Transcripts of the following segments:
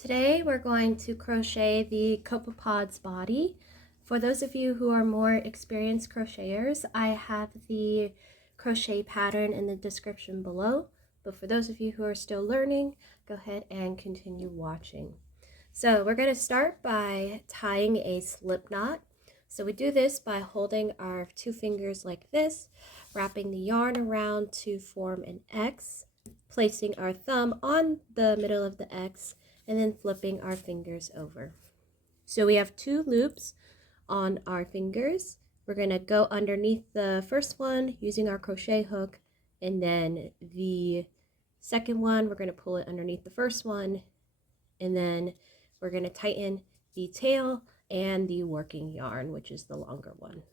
Today we're going to crochet the Copepod's body. For those of you who are more experienced crocheters, I have the crochet pattern in the description below. But for those of you who are still learning, go ahead and continue watching. So we're going to start by tying a slip knot. So we do this by holding our two fingers like this, wrapping the yarn around to form an X, placing our thumb on the middle of the X, and then flipping our fingers over. So we have two loops on our fingers. We're going to go underneath the first one using our crochet hook, and then the second one we're going to pull it underneath the first one, and then we're going to tighten the tail and the working yarn, which is the longer one.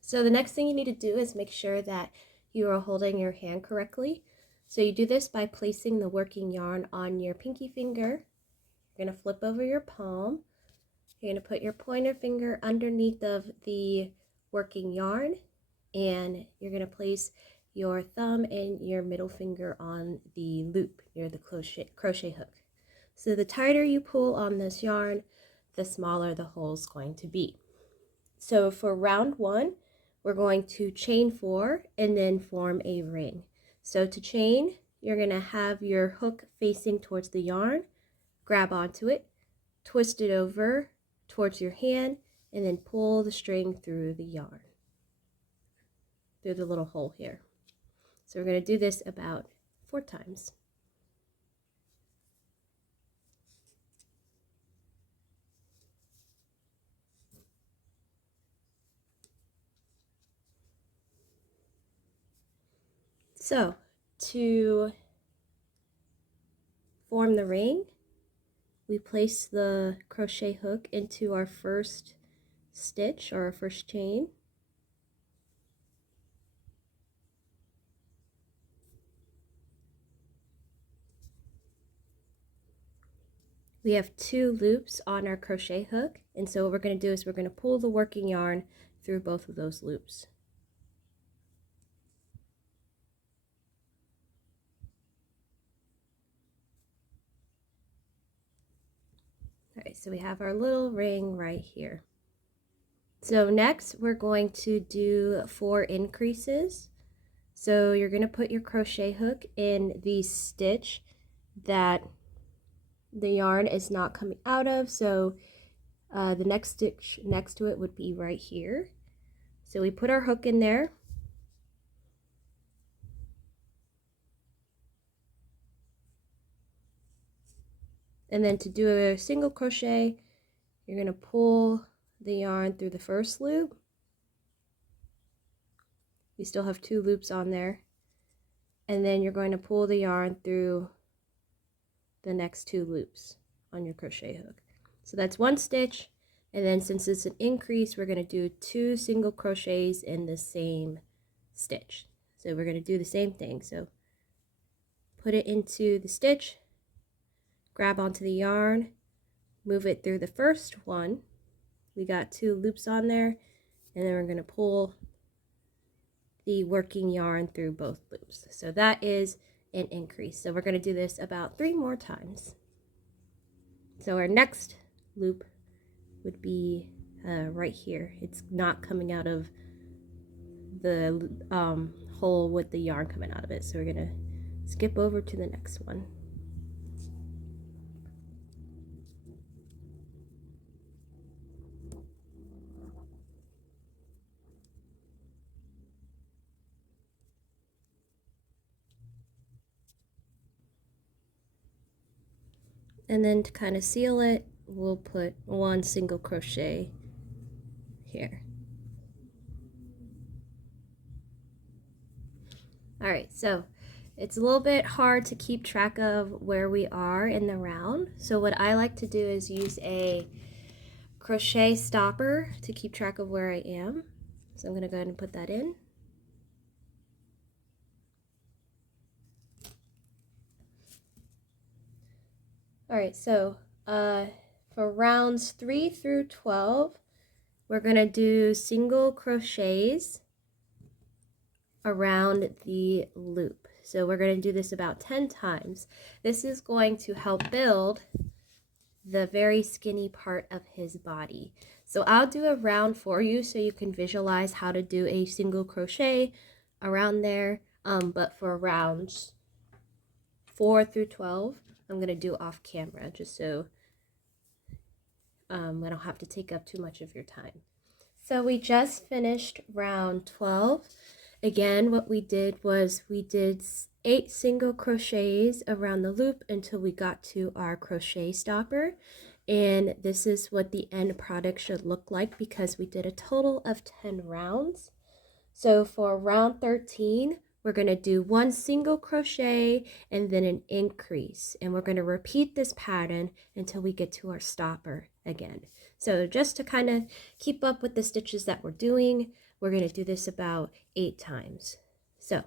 So the next thing you need to do is make sure that you are holding your hand correctly. So you do this by placing the working yarn on your pinky finger. You're going to flip over your palm. You're going to put your pointer finger underneath of the working yarn, and you're going to place your thumb and your middle finger on the loop near the crochet hook. So the tighter you pull on this yarn, the smaller the hole is going to be. So for round one, we're going to chain 4 and then form a ring. So to chain, you're going to have your hook facing towards the yarn, grab onto it, twist it over towards your hand, and then pull the string through the yarn, through the little hole here. So we're going to do this about 4 times. So to form the ring, we place the crochet hook into our first stitch or our first chain. We have 2 loops on our crochet hook, and so what we're going to do is we're going to pull the working yarn through both of those loops. Alright, so we have our little ring right here. So next we're going to do 4 increases. So you're going to put your crochet hook in the stitch that the yarn is not coming out of. So the next stitch next to it would be right here. So we put our hook in there. And then to do a single crochet, you're going to pull the yarn through the first loop. You still have 2 loops on there. And then you're going to pull the yarn through the next 2 loops on your crochet hook. So that's 1 stitch, and then since it's an increase, we're going to do 2 single crochets in the same stitch. So we're going to do the same thing. So put it into the stitch, grab onto the yarn, move it through the first one. We got 2 loops on there, and then we're going to pull the working yarn through both loops. So that is an increase. So we're going to do this about 3 more times. So our next loop would be right here. It's not coming out of the hole with the yarn coming out of it. So we're going to skip over to the next one. And then to kind of seal it, we'll put 1 single crochet here. Alright, so it's a little bit hard to keep track of where we are in the round. So what I like to do is use a crochet stopper to keep track of where I am. So I'm going to go ahead and put that in. Alright, so for rounds 3 through 12, we're going to do single crochets around the loop. So we're going to do this about 10 times. This is going to help build the very skinny part of his body. So I'll do a round for you so you can visualize how to do a single crochet around there. But for rounds 4 through 12, I'm going to do off camera just so I don't have to take up too much of your time. So we just finished round 12. Again, what we did was we did 8 single crochets around the loop until we got to our crochet stopper. And this is what the end product should look like because we did a total of 10 rounds. So for round 13, we're going to do 1 single crochet and then an increase. And we're going to repeat this pattern until we get to our stopper again. So just to kind of keep up with the stitches that we're doing, we're going to do this about 8 times. So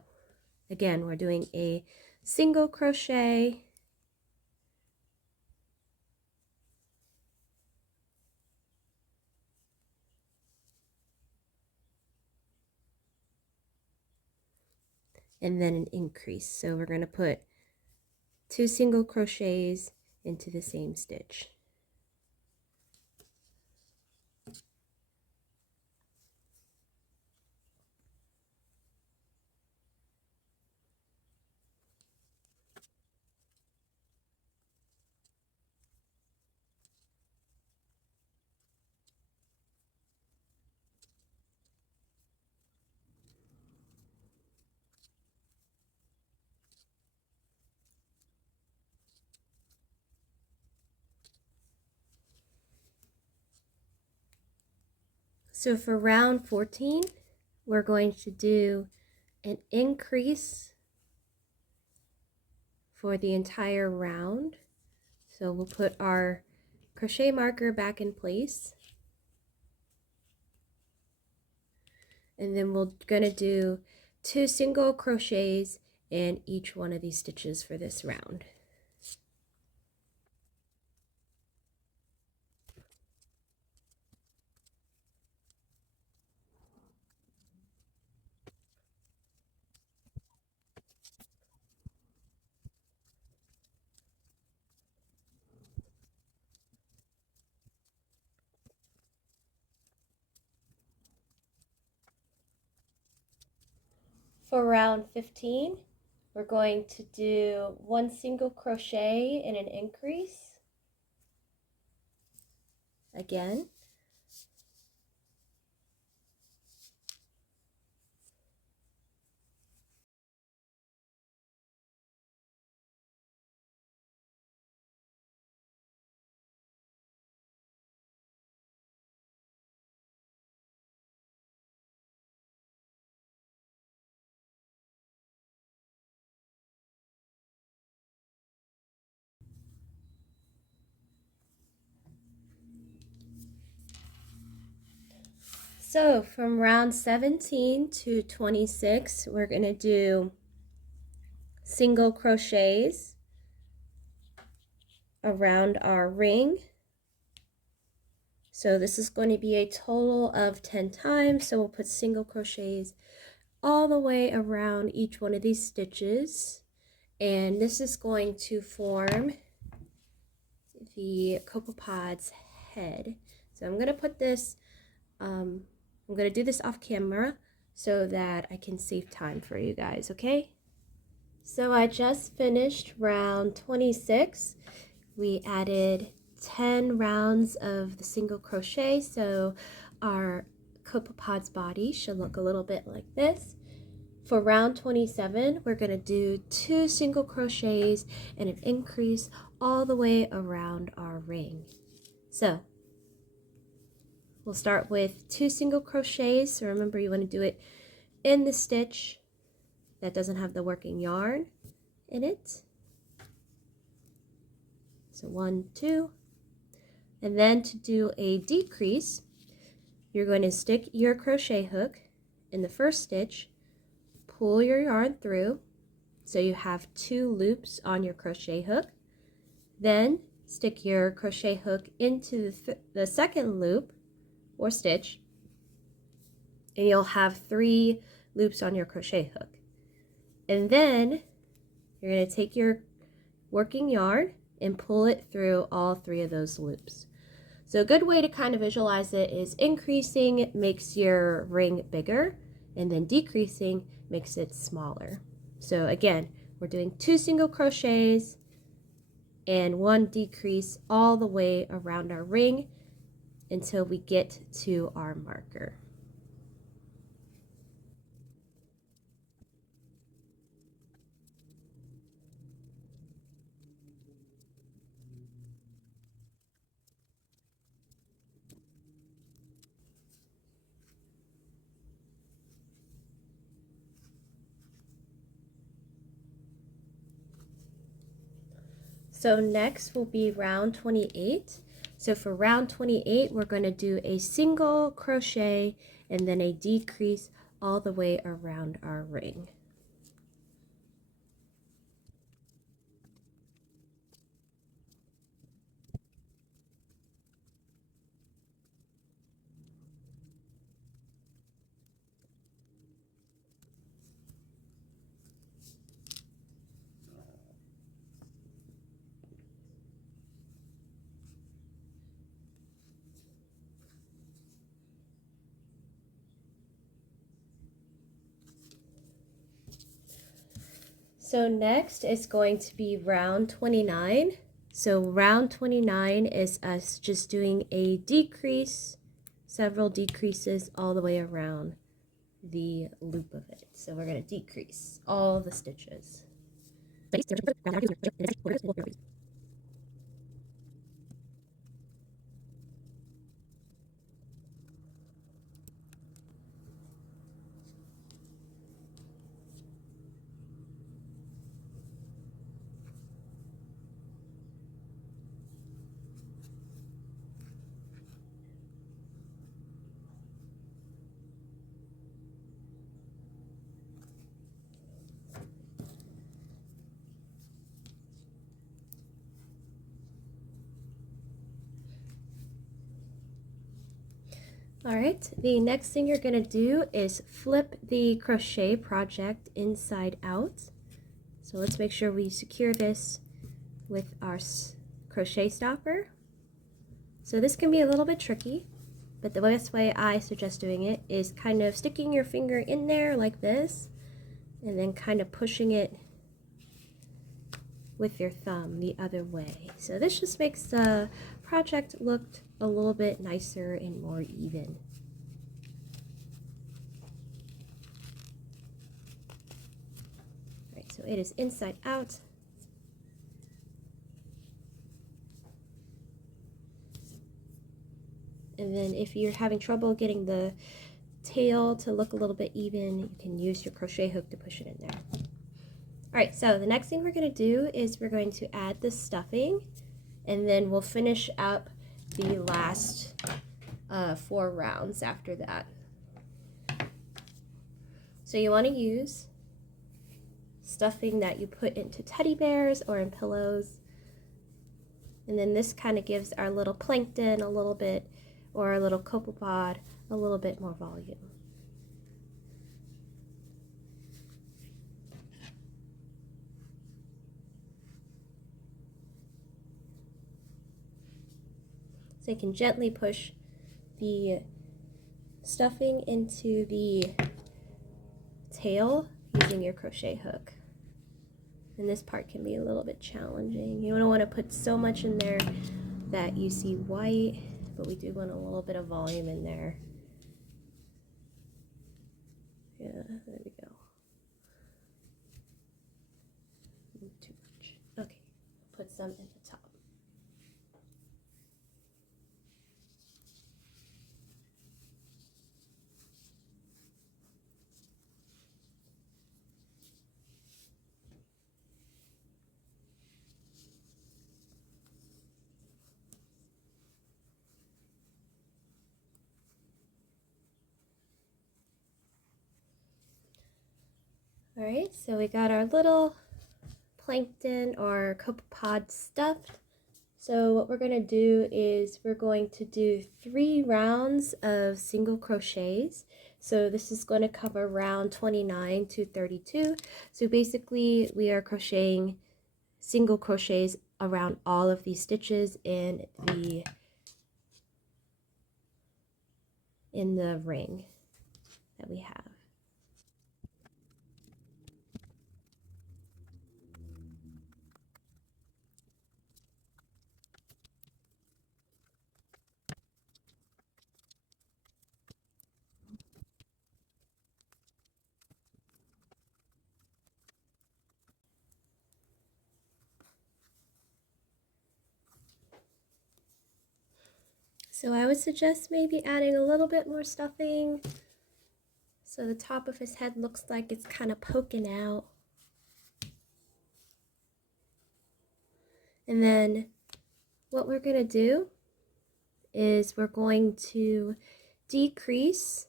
again, we're doing a single crochet, and then an increase. So we're going to put 2 single crochets into the same stitch. So for round 14, we're going to do an increase for the entire round. So we'll put our crochet marker back in place. And then we're going to do 2 single crochets in each one of these stitches for this round. For round 15, we're going to do 1 single crochet and an increase. Again. So from round 17 to 26, we're going to do single crochets around our ring. So this is going to be a total of 10 times. So we'll put single crochets all the way around each one of these stitches. And this is going to form the Copepod's head. So I'm going to put this, I'm going to do this off camera so that I can save time for you guys, okay? So I just finished round 26. We added 10 rounds of the single crochet, so our Copepod's body should look a little bit like this. For round 27, we're going to do 2 single crochets and an increase all the way around our ring. So we'll start with 2 single crochets. So remember, you want to do it in the stitch that doesn't have the working yarn in it. So 1, 2. And then to do a decrease, you're going to stick your crochet hook in the first stitch, pull your yarn through so you have 2 loops on your crochet hook. Then stick your crochet hook into the second loop or stitch, and you'll have 3 loops on your crochet hook. And then You're going to take your working yarn and pull it through all 3 of those loops. So a good way to kind of visualize it is increasing makes your ring bigger, and then decreasing makes it smaller. So again, we're doing 2 single crochets and 1 decrease all the way around our ring until we get to our marker. So next will be round 28. So for round 28, we're going to do a single crochet and then a decrease all the way around our ring. So next is going to be round 29. So round 29 is us just doing a decrease, several decreases all the way around the loop of it. So we're going to decrease all the stitches. Alright, the next thing you're going to do is flip the crochet project inside out. So let's make sure we secure this with our crochet stopper. So this can be a little bit tricky, but the best way I suggest doing it is kind of sticking your finger in there like this and then kind of pushing it with your thumb the other way. So this just makes the project look a little bit nicer and more even. Alright, so it is inside out. And then if you're having trouble getting the tail to look a little bit even, you can use your crochet hook to push it in there. Alright, so the next thing we're going to do is we're going to add the stuffing, and then we'll finish up the last 4 rounds after that. So you want to use stuffing that you put into teddy bears or in pillows, and then this kind of gives our little plankton a little bit, or our little Copepod a little bit more volume. So you can gently push the stuffing into the tail using your crochet hook. And this part can be a little bit challenging. You don't want to put so much in there that you see white, but we do want a little bit of volume in there. Yeah, there we go. Too much. Okay, put some in the top. Alright, so we got our little plankton or Copepod stuffed. So what we're going to do is we're going to do 3 rounds of single crochets. So this is going to cover round 29 to 32. So basically we are crocheting single crochets around all of these stitches in the ring that we have. So I would suggest maybe adding a little bit more stuffing so the top of his head looks like it's kind of poking out. And then what we're going to do is we're going to decrease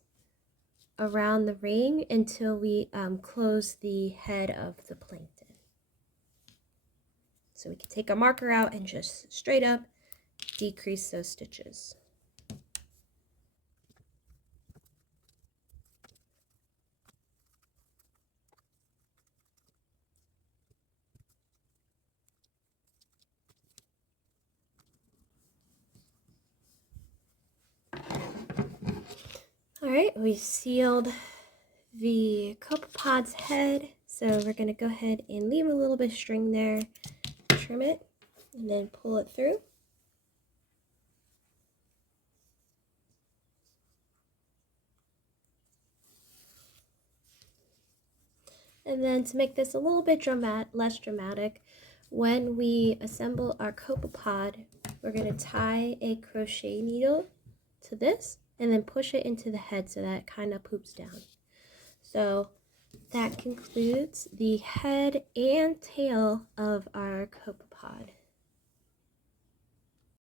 around the ring until we close the head of the plankton. So we can take our marker out and just straight up decrease those stitches. All right, we sealed the Copepod's head, so we're going to go ahead and leave a little bit of string there, trim it, and then pull it through. And then to make this a little bit less dramatic, when we assemble our Copepod, we're going to tie a crochet needle to this and then push it into the head so that it kind of poops down. So that concludes the head and tail of our Copepod.